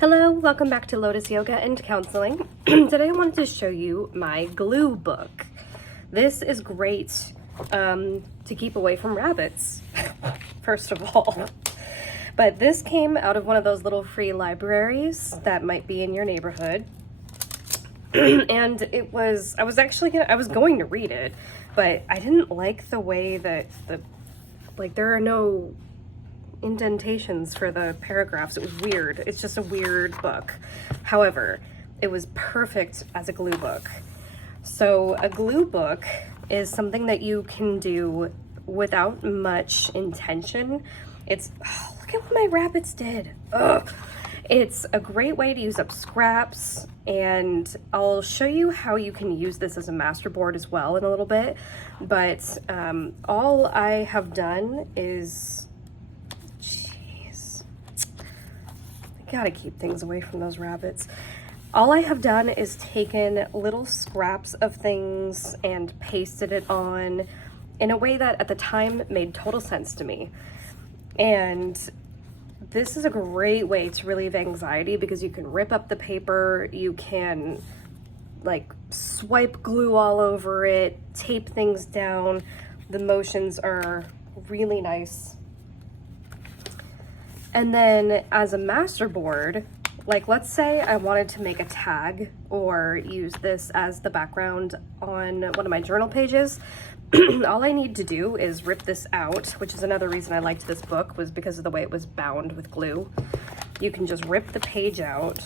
Hello, welcome back to Lotus Yoga and Counseling. Today I wanted to show you my glue book. This is great to keep away from rabbits, first of all. But this came out of one of those little free libraries that might be in your neighborhood. And I was going to read it, but I didn't like the way that there are no indentations for the paragraphs. It was weird. It's just a weird book. However, it was perfect as a glue book. So a glue book is something that you can do without much intention. Look at what my rabbits did. Ugh. It's a great way to use up scraps, and I'll show you how you can use this as a master board as well in a little bit. But all I have done is gotta keep things away from those rabbits. All I have done is taken little scraps of things and pasted it on in a way that at the time made total sense to me. And this is a great way to relieve anxiety because you can rip up the paper, you can swipe glue all over it, tape things down. The motions are really nice. And then as a master board, let's say I wanted to make a tag or use this as the background on one of my journal pages. All I need to do is rip this out, which is another reason I liked this book, was because of the way it was bound with glue. You can just rip the page out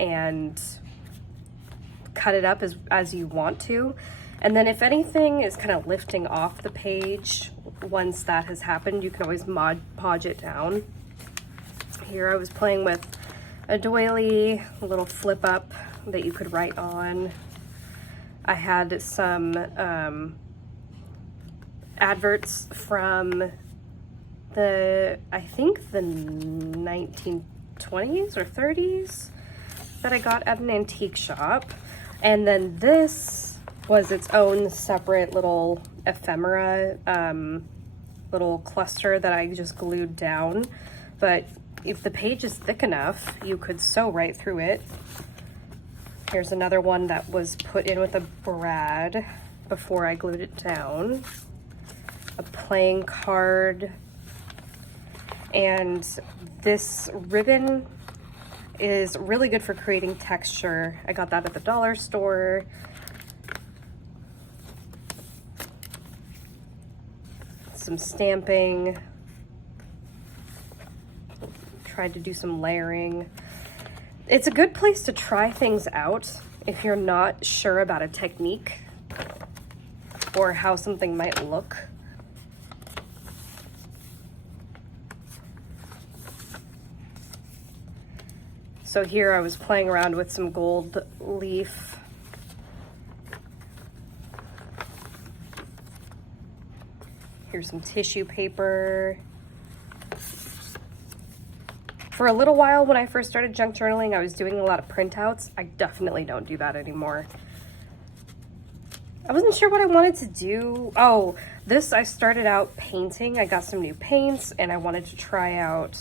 and cut it up as you want to. And then if anything is kind of lifting off the page, once that has happened, you can always Mod Podge it down. Here I was playing with a doily, a little flip up that you could write on. I had some adverts from I think the 1920s or 30s that I got at an antique shop. And then this was its own separate little ephemera, little cluster that I just glued down. But if the page is thick enough, you could sew right through it. Here's another one that was put in with a brad before I glued it down. A playing card. And this ribbon is really good for creating texture. I got that at the dollar store. Some stamping. Tried to do some layering. It's a good place to try things out if you're not sure about a technique or how something might look. So here I was playing around with some gold leaf. Here's some tissue paper. For a little while when I first started junk journaling, I was doing a lot of printouts. I definitely don't do that anymore. I wasn't sure what I wanted to do. Oh, I started out painting. I got some new paints and I wanted to try out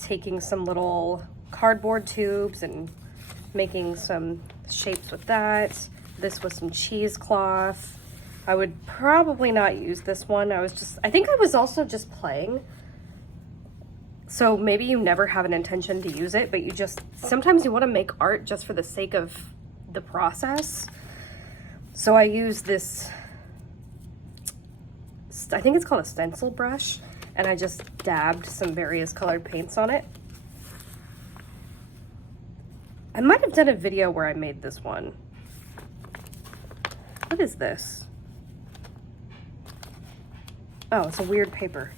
taking some little cardboard tubes and making some shapes with that. This was some cheesecloth. I would probably not use this one. I think I was also just playing. So maybe you never have an intention to use it, but sometimes you want to make art just for the sake of the process. So I use this, I think it's called a stencil brush, and I just dabbed some various colored paints on it. I might have done a video where I made this one. What is this? Oh, it's a weird paper.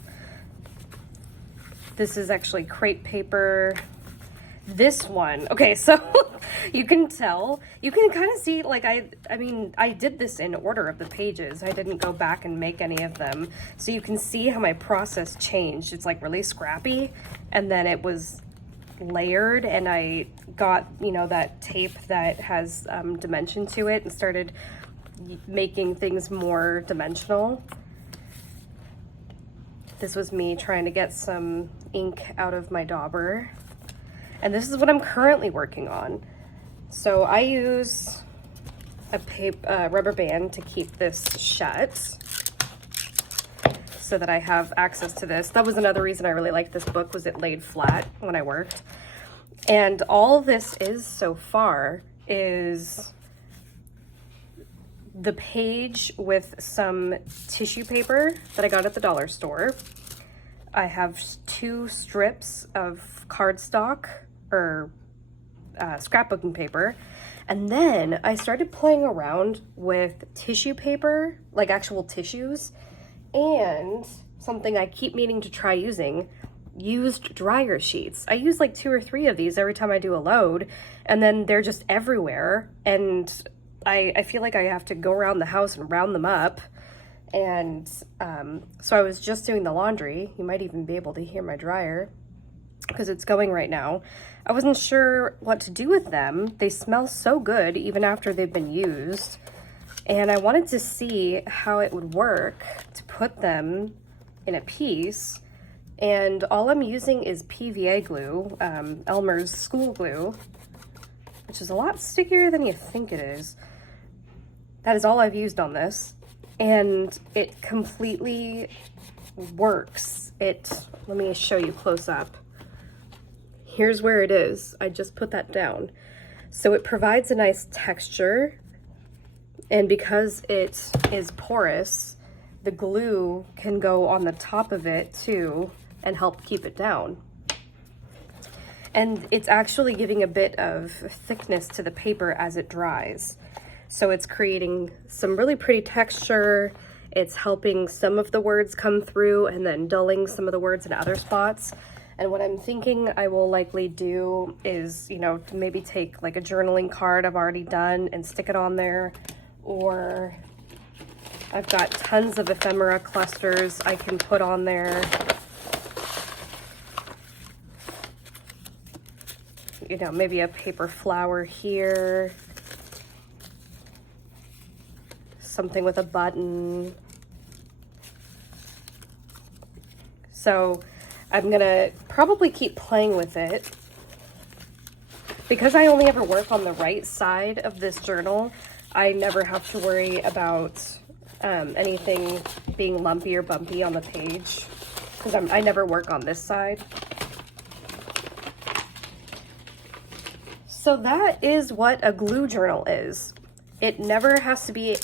This is actually crepe paper. This one, okay, so you can tell, you can kind of see, I did this in order of the pages. I didn't go back and make any of them. So you can see how my process changed. It's really scrappy, and then it was layered, and I got, that tape that has dimension to it and started making things more dimensional. This was me trying to get some ink out of my dauber. And this is what I'm currently working on. So I use a rubber band to keep this shut so that I have access to this. That was another reason I really liked this book, was it laid flat when I worked. And all this is so far is the page with some tissue paper that I got at the dollar store. I have 2 strips of cardstock or scrapbooking paper. And then I started playing around with tissue paper, like actual tissues, and something I keep meaning to try using, used dryer sheets. I use like 2 or 3 of these every time I do a load, and then they're just everywhere. And I feel like I have to go around the house and round them up. And so I was just doing the laundry. You might even be able to hear my dryer because it's going right now. I wasn't sure what to do with them. They smell so good even after they've been used. And I wanted to see how it would work to put them in a piece. And all I'm using is PVA glue, Elmer's school glue, which is a lot stickier than you think it is. That is all I've used on this. And it completely works. Let me show you close up. Here's where it is. I just put that down. So it provides a nice texture, and because it is porous, the glue can go on the top of it too and help keep it down. And it's actually giving a bit of thickness to the paper as it dries. So it's creating some really pretty texture. It's helping some of the words come through and then dulling some of the words in other spots. And what I'm thinking I will likely do is, maybe take like a journaling card I've already done and stick it on there. Or I've got tons of ephemera clusters I can put on there. Maybe a paper flower here. Something with a button. So I'm gonna probably keep playing with it. Because I only ever work on the right side of this journal, I never have to worry about anything being lumpy or bumpy on the page, because I never work on this side. So that is what a glue journal is. It never has to be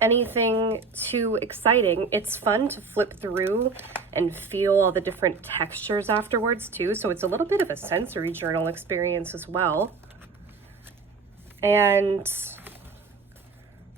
anything too exciting. It's fun to flip through and feel all the different textures afterwards too. So it's a little bit of a sensory journal experience as well. And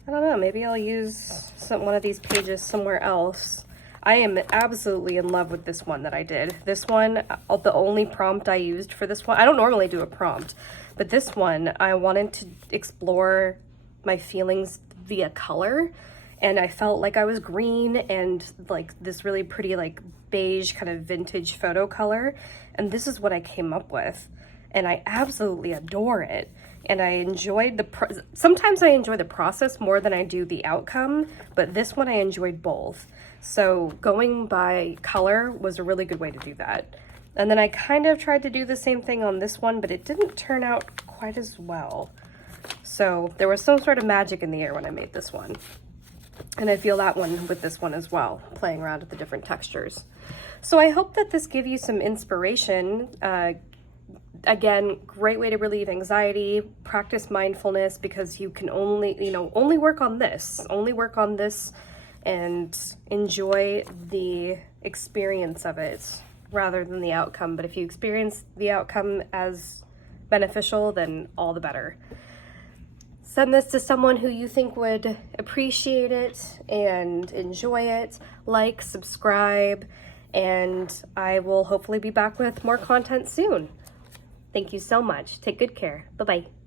I don't know, maybe I'll use one of these pages somewhere else. I am absolutely in love with this one that I did. This one, the only prompt I used for this one, I don't normally do a prompt, but this one, I wanted to explore my feelings via color, and I felt like I was green and like this really pretty like beige kind of vintage photo color, and this is what I came up with, and I absolutely adore it. And I enjoyed sometimes I enjoy the process more than I do the outcome, but this one I enjoyed both. So going by color was a really good way to do that. And then I kind of tried to do the same thing on this one, but it didn't turn out quite as well. So there was some sort of magic in the air when I made this one. And I feel that one with this one as well, playing around with the different textures. So I hope that this gives you some inspiration. Again, great way to relieve anxiety, practice mindfulness, because you can only work on this, and enjoy the experience of it rather than the outcome. But if you experience the outcome as beneficial, then all the better. Send this to someone who you think would appreciate it and enjoy it. Like, subscribe, and I will hopefully be back with more content soon. Thank you so much. Take good care. Bye-bye.